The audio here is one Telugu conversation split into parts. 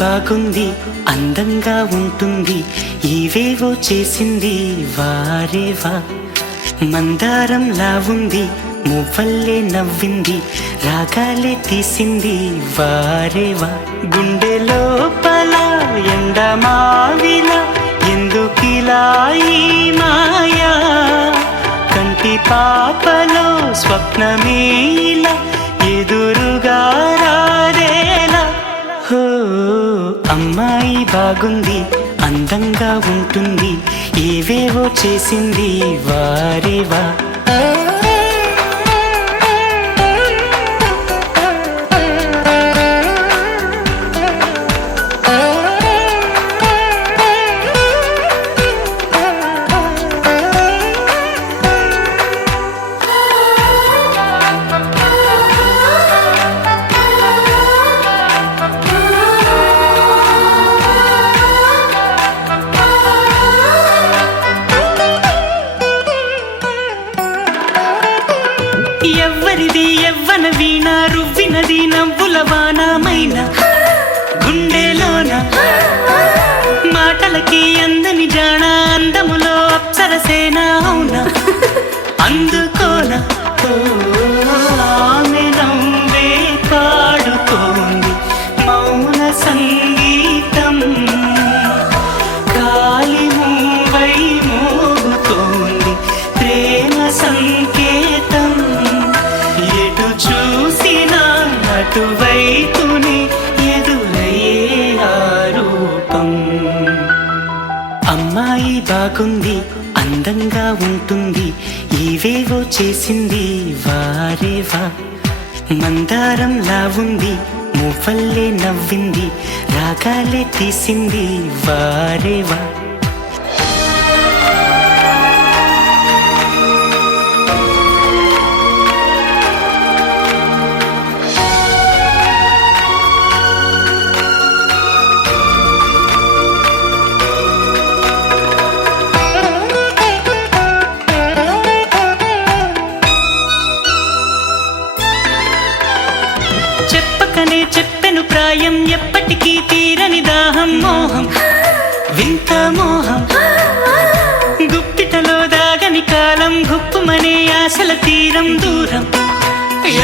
బాగుంది, అందంగా ఉంటుంది, ఇవేవో చేసింది వారేవా. మందారంలా ఉంది, మువ్వల్లే నవ్వింది, రాగాలే తీసింది వారేవా. గుండె లోపల ఎండమావిలా ఎందుకిలా ఈ మాయా, కంటి పాపలో స్వప్నమేలా ఎదురుగా రారేలా. హో అమ్మాయి బాగుంది, అందంగా ఉంటుంది, ఏవేవో చేసింది వారేవా. ఎవ్వరిది యవ్వన వీణ, రువ్వినది నవ్వుల వానమైన గుండెలోన, మాటలకి అందని జాణ, అందములో అప్సరసేన అవునా అందుకోన. ఆమె నవ్వే పాడుతోంది మౌన సంగీతం, గాలి మూవై మోగుతోంది ప్రేమ సంకేతం. ఎటు చూసినా అటువైపుని ఎదురయ్యే ఆరూపం. అమ్మాయి బాగుంది, అందంగా ఉంటుంది, ఇవేవో చేసింది వారేవా. మందారంలా ఉంది, మువ్వల్లే నవ్వింది, రాగాలే తీసింది వారేవా. చెప్పకనే చెప్పెను ప్రాయం, ఎప్పటికీ తీరని దాహం, మోహం వింత మోహం, గుప్పిటలో దాగని కాలం, గుప్పుమనే ఆశల తీరం, దూరం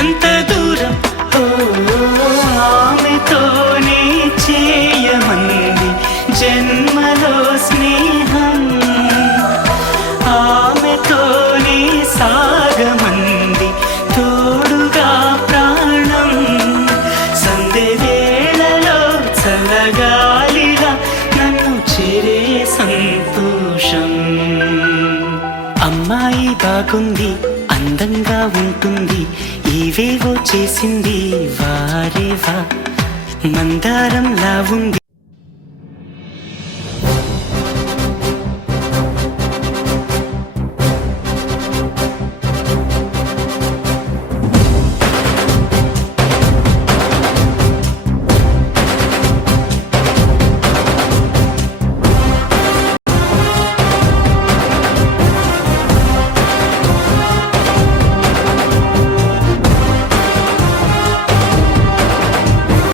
ఎంత దూరం. ఆమెతోనే చేయమంది జన్మలో స్నేహం, ఆమెతోనే సాగమంది తోడుగా ప్రాణం. సందెవేళలో చల్లగాలిలా నన్ను చేరే సంతోషం. అమ్మాయి బాగుంది, అందంగా ఉంటుంది, ఇవేవో చేసింది వారేవా. మందారంలా ఉంది.